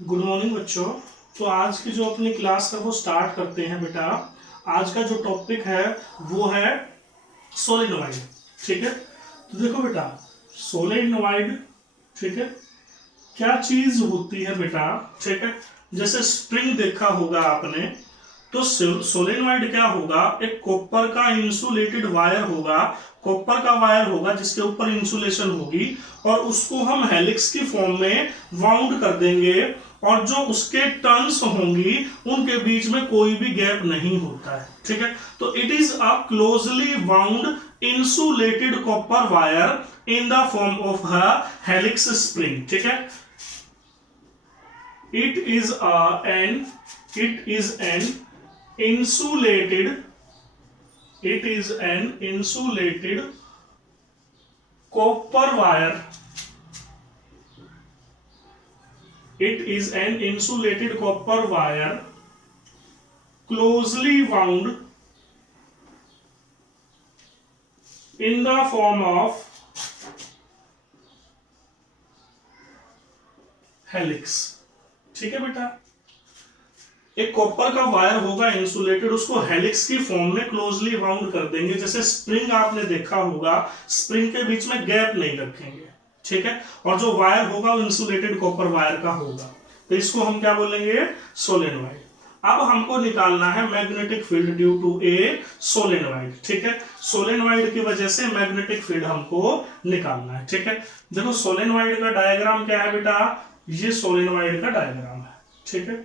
Good morning बच्चों। तो आज की जो अपनी क्लास है वो स्टार्ट करते हैं बेटा। आज का जो टॉपिक है वो है सोलेनोइड। ठीक है, तो देखो बेटा, सोलेनोइड, ठीक है, क्या चीज होती है बेटा। ठीक है, जैसे स्प्रिंग देखा होगा आपने, तो सोलेनोइड क्या होगा, एक कॉपर का इंसुलेटेड वायर होगा। कॉपर का वायर होगा जिसके ऊपर इंसुलेशन होगी, और उसको हम हेलिक्स की फॉर्म में वाउंड कर देंगे, और जो उसके टर्न्स होंगी उनके बीच में कोई भी गैप नहीं होता है। ठीक है, तो it is a closely wound insulated copper wire in the form of a helix spring. ठीक है, it is an insulated, it is an insulated copper wire, it is an insulated copper wire closely wound in the form of helix. ठीक है बेटा, एक copper का wire होगा insulated, उसको helix की फॉर्म में क्लोजली वाउंड कर देंगे। जैसे स्प्रिंग आपने देखा होगा, स्प्रिंग के बीच में गैप नहीं रखेंगे। ठीक है, और जो वायर होगा वो इंसुलेटेड कॉपर वायर का होगा, तो इसको हम क्या बोलेंगे, सोलेनोइड। अब हमको निकालना है magnetic field due to a solenoid. ठीक है, सोलेनोइड की वजह से मैग्नेटिक फील्ड हमको निकालना है। ठीक है, देखो सोलेनोइड का डायग्राम क्या है बेटा, ये सोलेनोइड का डायग्राम है। ठीक है,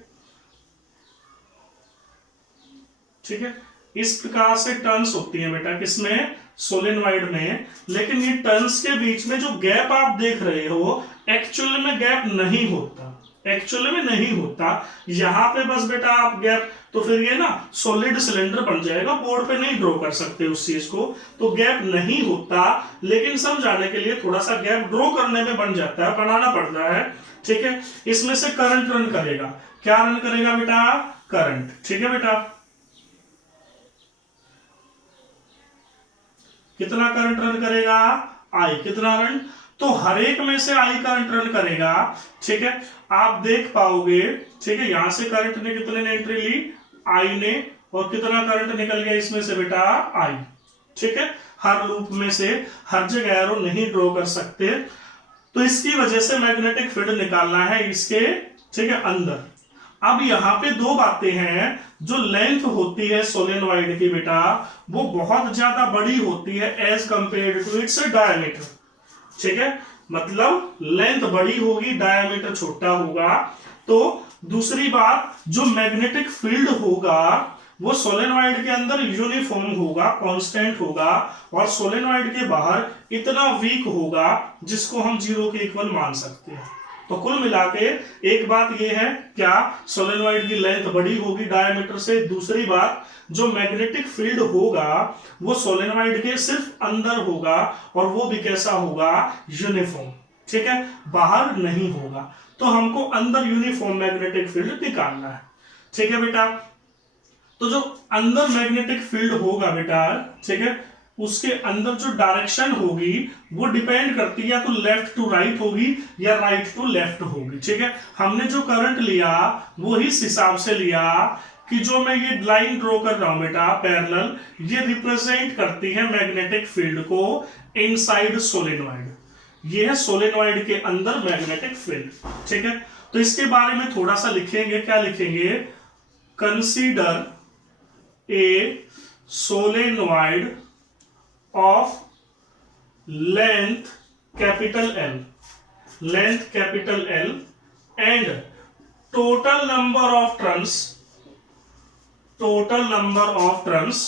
ठीक है, इस प्रकार से टर्न्स होती है बेटा, किसमें, सोलेनोइड में। लेकिन ये टर्न्स के बीच में जो गैप आप देख रहे हो, एक्चुअल में गैप नहीं होता, एक्चुअल में नहीं होता। यहां पे बस बेटा आप गैप, तो फिर ये ना सॉलिड सिलेंडर बन जाएगा, बोर्ड पे नहीं ड्रॉ कर सकते उस चीज को, तो गैप नहीं होता। लेकिन समझाने के लिए थोड़ा सा गैप ड्रॉ करने में बन जाता है, बनाना पड़ता है। ठीक है, इसमें से करंट रन करेगा। क्या रन करेगा बेटा, करंट। ठीक है बेटा, कितना करंट रन करेगा, आई। कितना रन, तो हर एक में से आई करंट रन करेगा। ठीक है, आप देख पाओगे। ठीक है, यहां से करंट ने कितने ने एंट्री ली, आई ने, और कितना करंट निकल गया इसमें से बेटा, आई। ठीक है, हर लूप में से हर जगह एरो नहीं ड्रॉ कर सकते, तो इसकी वजह से मैग्नेटिक फील्ड निकालना है इसके, ठीक है, अंदर। अब यहां पे दो बातें हैं, जो लेंथ होती है सोलेनोइड की बेटा, वो बहुत ज्यादा बड़ी होती है as compare to its diameter. ठीक है, मतलब लेंथ बड़ी होगी, डायमीटर छोटा होगा। तो दूसरी बात, जो मैग्नेटिक फील्ड होगा वो सोलेनोइड के अंदर यूनिफॉर्म होगा, कांस्टेंट होगा, और सोलेनोइड के बाहर इतना वीक होगा जिसको हम जीरो के इक्वल मान सकते हैं। तो कुल मिला के एक बात ये है, क्या, सोलेनोइड की लेंथ बड़ी होगी डायमीटर से। दूसरी बात, जो मैग्नेटिक फील्ड होगा वो सोलेनोइड के सिर्फ अंदर होगा, और वो भी कैसा होगा, यूनिफॉर्म। ठीक है, बाहर नहीं होगा। तो हमको अंदर यूनिफॉर्म मैग्नेटिक फील्ड निकालना है। ठीक है बेटा, तो जो अंदर मैग्नेटिक फील्ड होगा बेटा, ठीक है, उसके अंदर जो डायरेक्शन होगी वो डिपेंड करती है, या तो लेफ्ट टू राइट होगी या राइट टू लेफ्ट होगी। ठीक है, हमने जो करंट लिया वो इस हिसाब से लिया कि जो मैं ये लाइन ड्रॉ कर रहा हूं बेटा पैरेलल, ये रिप्रेजेंट करती है मैग्नेटिक फील्ड को इनसाइड सोलेनोइड। ये है सोलेनोइड के अंदर मैग्नेटिक फील्ड। ठीक है, तो इसके बारे में थोड़ा सा लिखेंगे। क्या लिखेंगे, consider a solenoid of length capital L, length capital L, and total number of turns, total number of turns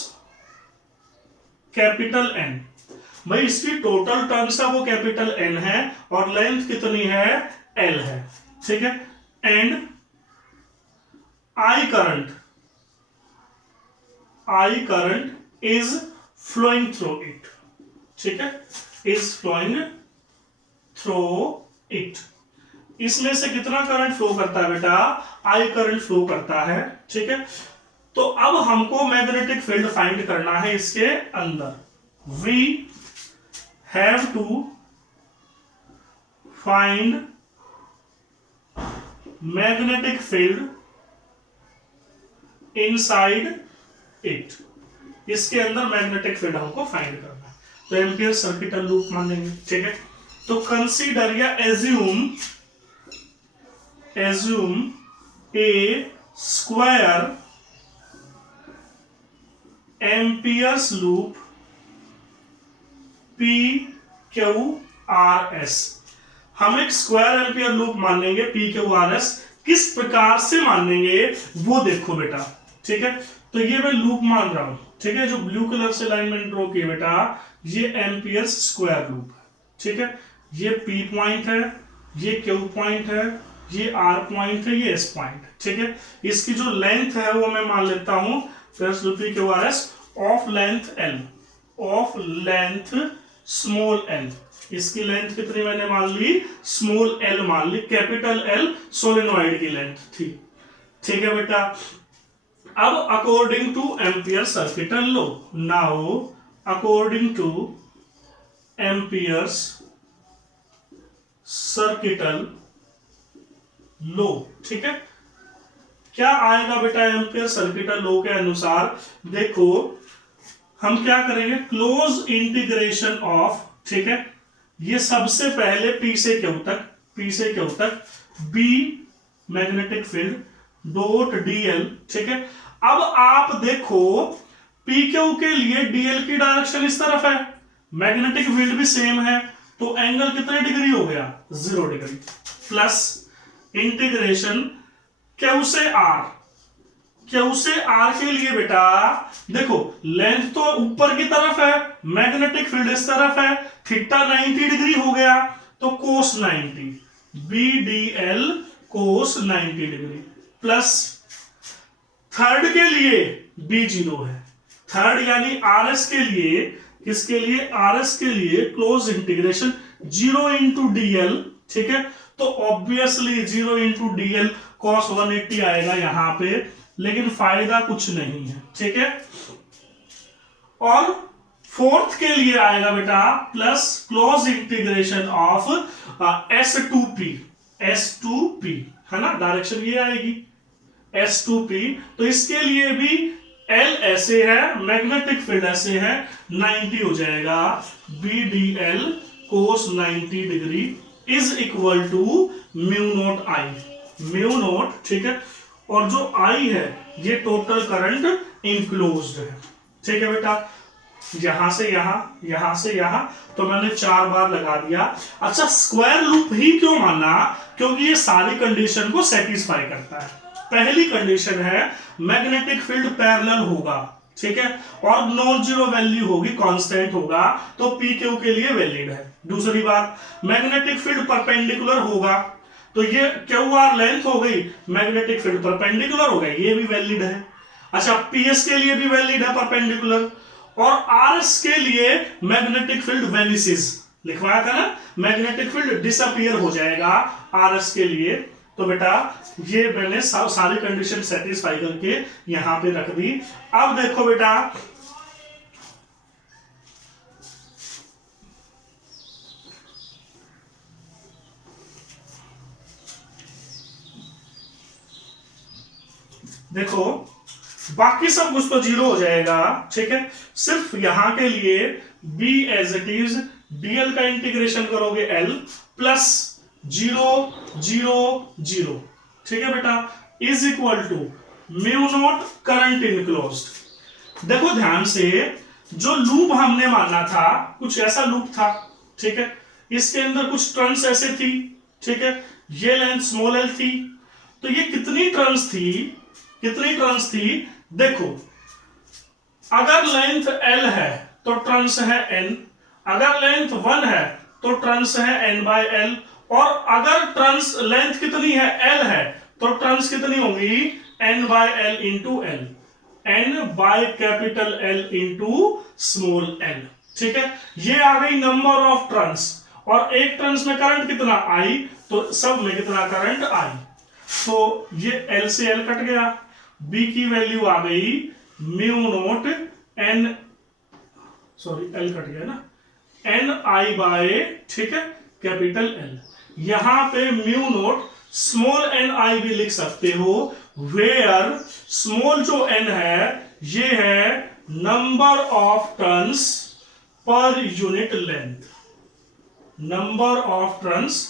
capital N। भाई इसकी टोटल टर्न्स है वो कैपिटल N है, और लेंथ कितनी है, L है। ठीक है, and I current is flowing through it। ठीक है, is flowing through it। इसमें से कितना करंट फ्लो करता है बेटा, I करंट फ्लो करता है। ठीक है, तो अब हमको मैग्नेटिक फील्ड फाइंड करना है इसके अंदर। We have to find magnetic field inside it, इसके अंदर मैग्नेटिक फील्ड हमको फाइंड करना है। तो एम्पियर सर्किटल लूप मान लेंगे, ठीक है। तो कंसीडर या एज्यूम ए square amperes loop P Q R S. हम एक स्क्वायर एम्पियर लूप मान लेंगे पी क्यू आर एस। किस प्रकार से मान लेंगे वो देखो बेटा, ठीक है। तो ये मैं लूप मान रहा हूं, ठीक है। जो ब्लू कलर से लाइन में ड्रॉ की बेटा, ये एम्पियर्स स्क्वायर लूप है, ठीक है। ये पी पॉइंट है, ये क्यू पॉइंट है, ये आर पॉइंट है, ये एस पॉइंट, ठीक है। इसकी जो लेंथ है वो मैं मान लेता हूं P Q R S of length L, of length small L. इसकी लेंथ कितनी मैंने मान ली, स्मॉल एल मान ली, कैपिटल एल सोलेनॉइड की लेंथ थी, ठीक है बेटा। अब according to Ampere circuital law, now according to Ampere's circuital law, ठीक है। क्या आएगा बेटा एम्पियर सर्किटल लॉ के अनुसार? देखो हम क्या करेंगे, क्लोज इंटीग्रेशन ऑफ, ठीक है। ये सबसे पहले पी से क्यू तक B magnetic field dot DL, ठीक है। अब आप देखो पी क्यू के लिए डीएल की डायरेक्शन इस तरफ है, मैग्नेटिक फील्ड भी सेम है, तो एंगल कितने डिग्री हो गया, 0 डिग्री। प्लस इंटीग्रेशन क्यू से आर के लिए बेटा देखो लेंथ तो ऊपर की तरफ है, मैग्नेटिक फील्ड इस तरफ है, थीटा 90 डिग्री हो गया, तो कोस 90 B D L cos 90 degree. Plus third के लिए बी 0 है, थर्ड यानी आर एस के लिए, किसके लिए, आर एस के लिए क्लोज इंटीग्रेशन 0 इंटू डीएल, ठीक है। तो ऑब्वियसली 0 इंटू डीएल कॉस 180 आएगा यहां पे, लेकिन फायदा कुछ नहीं है, ठीक है। और फोर्थ के लिए आएगा बेटा plus close integration of S to P, है ना, डायरेक्शन ये आएगी एस टू पी। तो इसके लिए भी एल ऐसे है, मैग्नेटिक फील्ड ऐसे है, 90 हो जाएगा, B D L cos 90 degree is equal to mu naught I, mu naught, ठीक है। और जो आई है ये टोटल करंट इनक्लोज्ड है, ठीक है बेटा। यहां से यहां, तो मैंने 4 बार लगा दिया। अच्छा स्क्वायर लूप ही क्यों माना, क्योंकि ये सारी कंडीशन को सेटिस्फाई करता है। पहली कंडीशन है मैग्नेटिक फील्ड पैरेलल होगा, ठीक है, और नॉन जीरो वैल्यू होगी, कांस्टेंट होगा, तो पी क्यू के लिए वैलिड है। दूसरी बात मैग्नेटिक फील्ड परपेंडिकुलर होगा, तो ये क्यू आर लेंथ हो गई, मैग्नेटिक फील्ड परपेंडिकुलर हो गया, ये भी वैलिड है। अच्छा पीएस के लिए भी वैलिड है परपेंडिकुलर, और आरएस के लिए मैग्नेटिक फील्ड वेनिसेस लिखवाया था ना, मैग्नेटिक फील्ड डिसअपीयर हो जाएगा आरएस के लिए। तो बेटा ये मैंने सारी कंडीशन सेटिस्फाई करके यहां पे रख दी। अब देखो बेटा देखो बाकी सब कुछ तो 0 हो जाएगा, ठीक है। सिर्फ यहां के लिए b as it is DL का इंटीग्रेशन करोगे l प्लस 0 0 0, ठीक है बेटा, is equal to mu naught current enclosed. देखो ध्यान से, जो लूप हमने माना था कुछ ऐसा लूप था, ठीक है, इसके अंदर कुछ टर्न्स ऐसे थी, ठीक है, ये लेंथ स्मॉल एल थी, तो ये कितनी टर्न्स थी, देखो अगर लेंथ l है तो टर्न्स है n, अगर लेंथ 1 है तो टर्न्स है n बाय l, और अगर टर्न्स लेंथ कितनी है l है तो टर्न्स कितनी होंगी n by l into l, n by capital L into small l, ठीक है। ये आ गई नंबर ऑफ टर्न्स, और एक टर्न्स में करंट कितना I, तो सब में कितना करंट I, तो ये L से L कट गया, B की वैल्यू आ गई mu naught N, sorry L cut गया ना, N I बाय, ठीक है, कैपिटल L। यहां पे म्यू नोट स्मॉल एन आई भी लिख सकते हो, वेयर स्मॉल जो एन है ये है number of turns per unit length, number of turns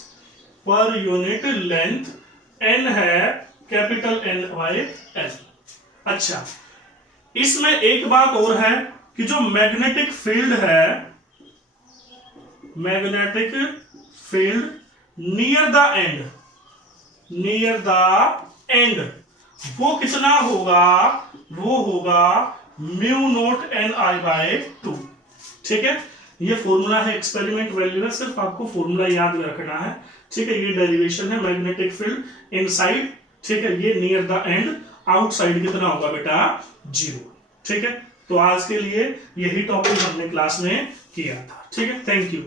per unit length, N है कैपिटल एन बाय एल। अच्छा, इसमें एक बात और है कि जो मैग्नेटिक फील्ड है, magnetic field near the end, near the end वो कितना होगा, वो होगा mu naught N I by 2। ठीक है, ये फॉर्मूला है, एक्सपेरिमेंट वैल्यू है, सिर्फ आपको फॉर्मूला याद रखना है। ठीक है, ये डेरिवेशन है मैग्नेटिक फील्ड इनसाइड, ठीक है, ये नियर द एंड, आउटसाइड कितना होगा बेटा 0। ठीक है, तो आज के लिए यही टॉपिक हमने क्लास में किया था। ठीक है, थैंक यू।